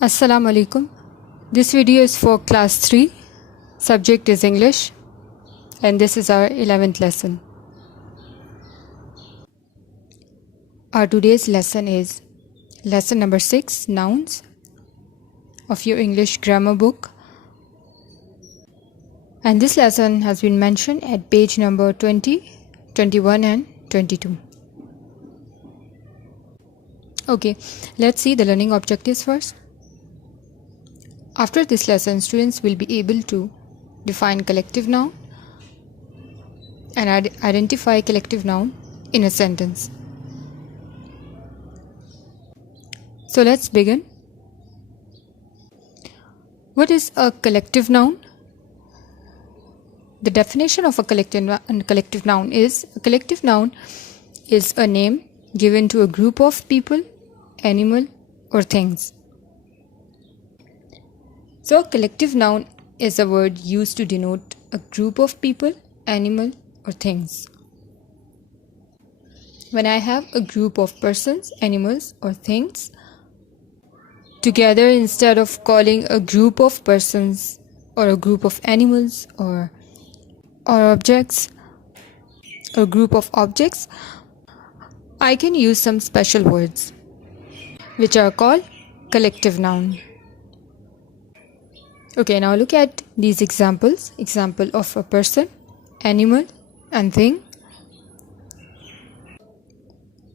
Assalamu alaikum. This video is for class 3. Subject is English and this is our 11th lesson. Our today's lesson is lesson number 6, nouns, of your English grammar book. And this lesson has been mentioned at page number 20, 21 and 22. Okay, let's see the learning objectives first. After this lesson, students will be able to define collective noun and identify collective noun in a sentence. So let's begin. What is a collective noun? The definition of a collective noun is a name given to a group of people, animal, or things. So, collective noun is a word used to denote a group of people, animal, or things. When I have a group of persons, animals, or things together, instead of calling a group of persons or a group of animals or objects or group of objects, I can use some special words which are called collective noun. Okay, now look at these examples. Example of a person, animal, and thing.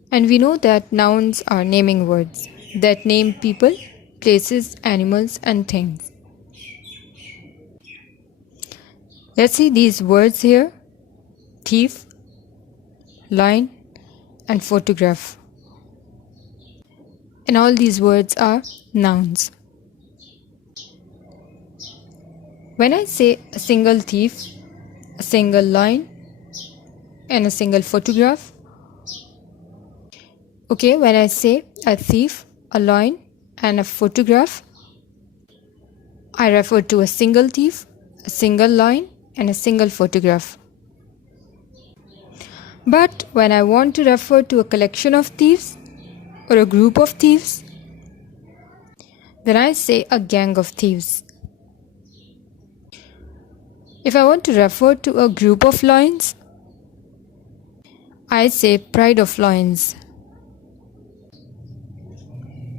And we know that nouns are naming words that name people, places, animals, and things. Let's see these words here: thief, line, and photograph. And all these words are nouns. When I say a single thief, a single line, and a single photograph. Okay, when I say a thief, a line, and a photograph, I refer to a single thief, a single line, and a single photograph. But when I want to refer to a collection of thieves or a group of thieves, then I say a gang of thieves. If I want to refer to a group of lions, I say pride of lions.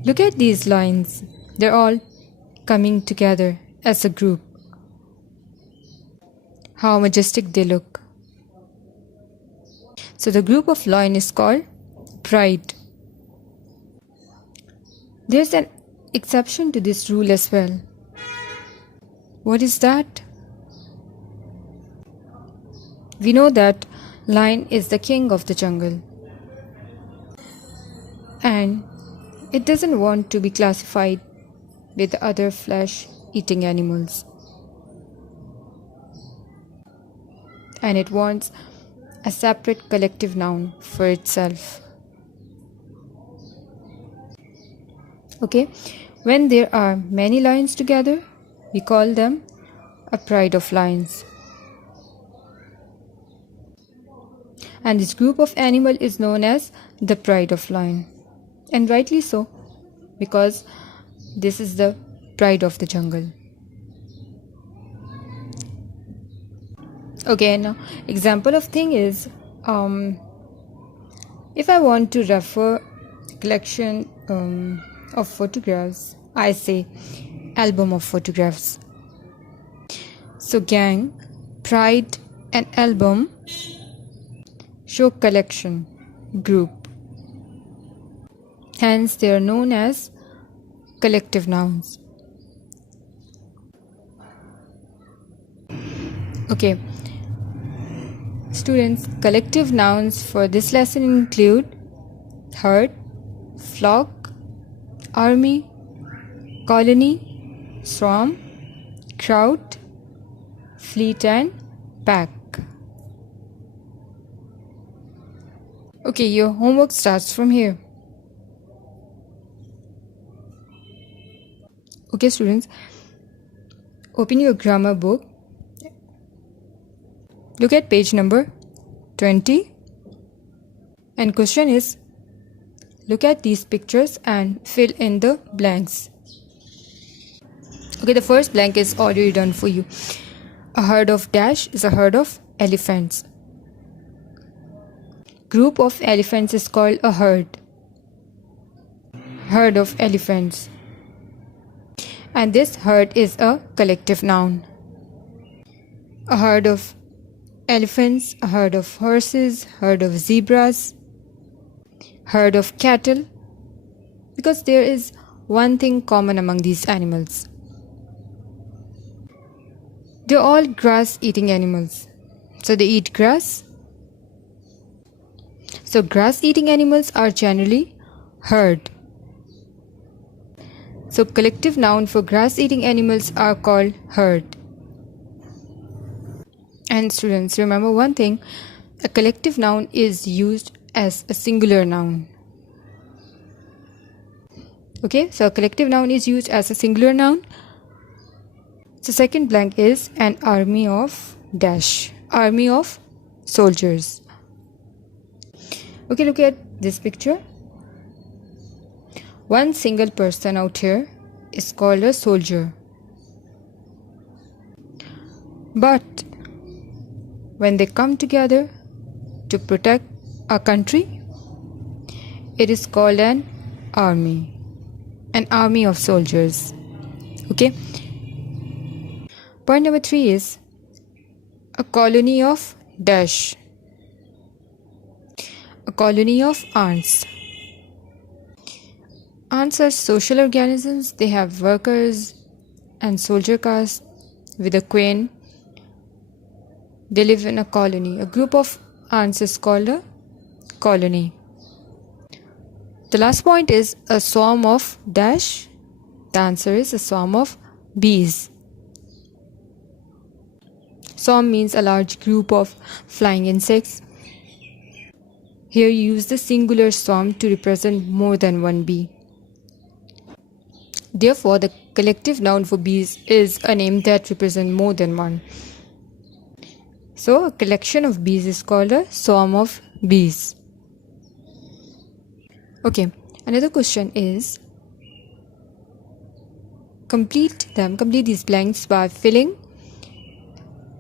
Look at these lions. They're all coming together as a group. How majestic they look. So the group of lion is called pride. There's an exception to this rule as well. What is that? We know that lion is the king of the jungle, and it doesn't want to be classified with other flesh-eating animals, and it wants a separate collective noun for itself. Okay, when there are many lions together, we call them a pride of lions. And this group of animal is known as the pride of lion. And rightly so, because this is the pride of the jungle. Okay, now example of thing is, if I want to refer collection of photographs, I say album of photographs. So gang, pride, and album show collection, group. Hence, they are known as collective nouns. Okay, students, collective nouns for this lesson include herd, flock, army, colony, swarm, crowd, fleet, and pack. Okay, your homework starts from here. Okay, students, open your grammar book. Look at page number 20. And question is, look at these pictures and fill in the blanks. Okay, the first blank is already done for you. A herd of dash is a herd of elephants. Group of elephants is called a herd. Herd of elephants. And this herd is a collective noun. A herd of elephants, a herd of horses, herd of zebras, herd of cattle, because there is one thing common among these animals. They're all grass-eating animals. So they eat grass. So grass-eating animals are generally herd. So collective noun for grass-eating animals are called herd. And students, remember one thing, a collective noun is used as a singular noun. Okay, so a collective noun is used as a singular noun. So second blank is an army of dash, army of soldiers. Okay, look at this picture. One single person out here is called a soldier. But when they come together to protect a country, it is called an army of soldiers. Okay. Point number 3 is a colony of dash, a colony of ants. Ants are social organisms. They have workers and soldier caste with a queen. They live in a colony. A group of ants is called a colony. The last point is a swarm of dash. The answer is a swarm of bees. Swarm means a large group of flying insects. Here you use the singular swarm to represent more than one bee. Therefore, the collective noun for bees is a name that represents more than one. So, a collection of bees is called a swarm of bees. Okay, another question is complete these blanks by filling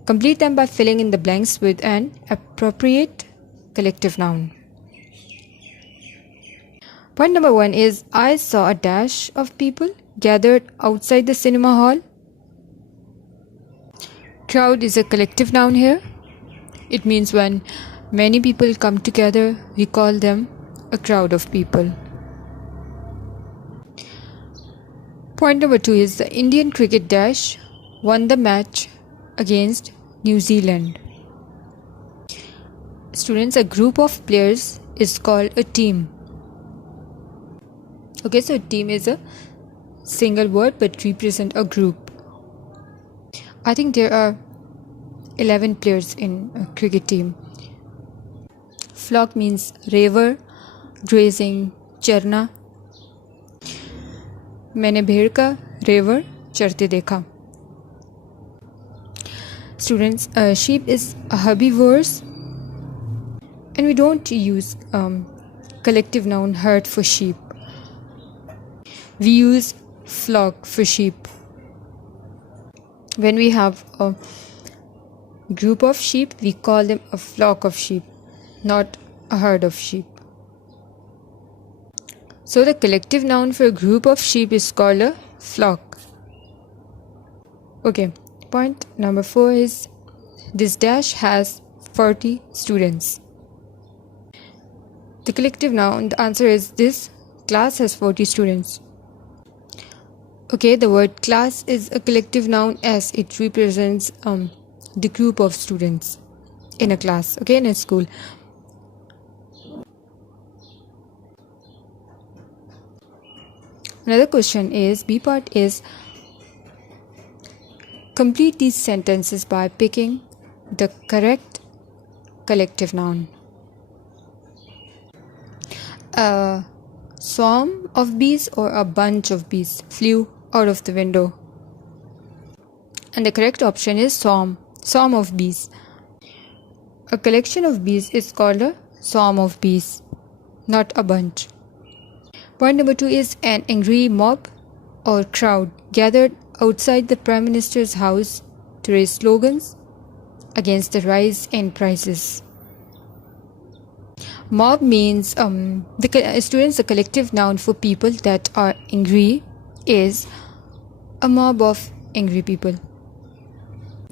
in the blanks with an appropriate collective noun. Point number 1 is I saw a dash of people gathered outside the cinema hall. Crowd is a collective noun here. It means when many people come together, we call them a crowd of people. Point number 2 is the Indian cricket dash won the match against New Zealand. Students, a group of players is called a team. Okay, so team is a single word but represent a group. I think there are 11 players in a cricket team. Flock means river, grazing, चरना. मैंने भेड़ का river चरते देखा. Students, sheep is a herbivores, and we don't use collective noun herd for sheep. We use flock for sheep. When we have a group of sheep, we call them a flock of sheep, not a herd of sheep. So the collective noun for a group of sheep is called a flock. Okay, point number 4 is this dash has 40 students. The collective noun, the answer is this class has 40 students. Okay, the word class is a collective noun as it represents the group of students in a class, okay, in a school. Another question is, B part is complete these sentences by picking the correct collective noun. A swarm of bees or a bunch of bees flew out of the window. And the correct option is swarm of bees. A collection of bees is called a swarm of bees, not a bunch. Point number 2 is an angry mob or crowd gathered outside the Prime Minister's house to raise slogans against the rise in prices. Mob means the collective noun for people that are angry is a mob of angry people.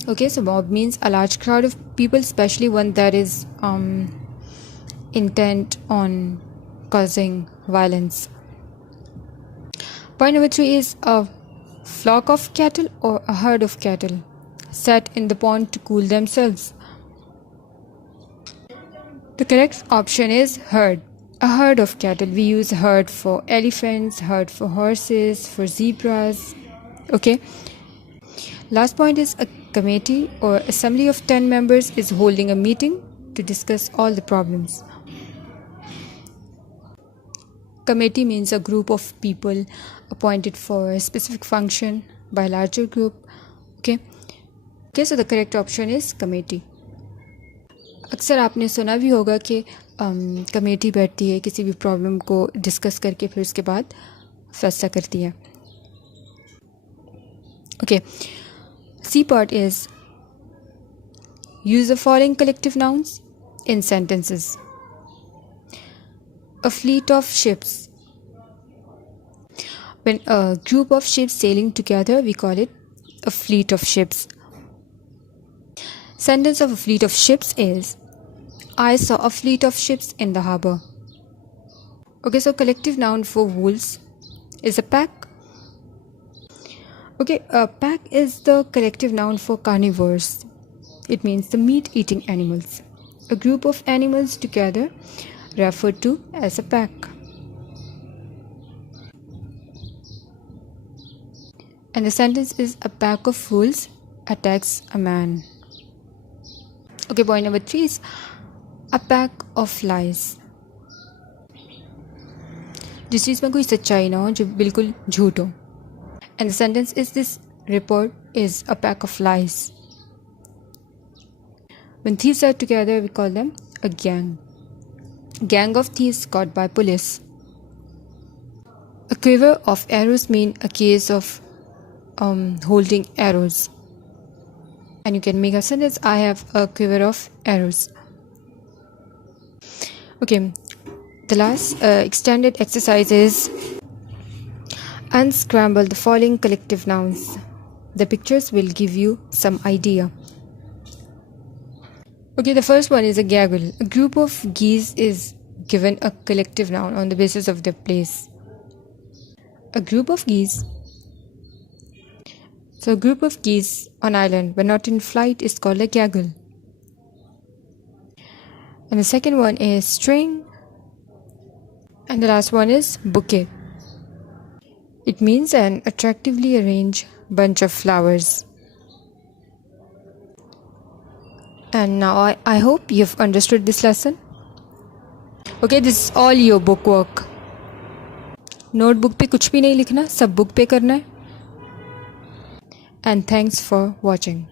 Okay, so mob means a large crowd of people, especially one that is intent on causing violence. Point number 3 is a flock of cattle or a herd of cattle set in the pond to cool themselves. The correct option is herd. A herd of cattle. We use herd for elephants, herd for horses, for zebras. Okay. Last point is a committee or assembly of 10 members is holding a meeting to discuss all the problems. Committee means a group of people appointed for a specific function by a larger group. Okay, so the correct option is committee. अक्सर आपने सुना भी होगा कि committee बैठती है किसी भी प्रॉब्लम को डिस्कस करके फिर उसके बाद फैसला करती है. Okay, C part is use the following collective nouns in sentences. A fleet of ships. When a group of ships sailing together, we call it a fleet of ships. Sentence of a fleet of ships is I saw a fleet of ships in the harbor. Okay, so collective noun for wolves is a pack. Okay, a pack is the collective noun for carnivores. It means the meat-eating animals. A group of animals together referred to as a pack. And the sentence is a pack of fools attacks a man. Okay, point number 3 is a pack of lies. जिस चीज़ में कोई सच्चाई ना हो जो बिल्कुल झूठ हो. And the sentence is this report is a pack of lies. When thieves are together, we call them a gang. Gang of thieves caught by police. A quiver of arrows mean a case of holding arrows. And you can make a sentence, I have a quiver of arrows. Okay, the last extended exercise is unscramble the following collective nouns. The pictures will give you some idea. Okay, the first one is a gaggle. A group of geese is given a collective noun on the basis of their place. A group of geese. So a group of geese on island but not in flight is called a gaggle. And the second one is string. And the last one is bouquet. It means an attractively arranged bunch of flowers. And now I hope you've understood this lesson. Okay, this is all your book work. Notebook पे कुछ भी नहीं लिखना, सब book पे करना है. And thanks for watching.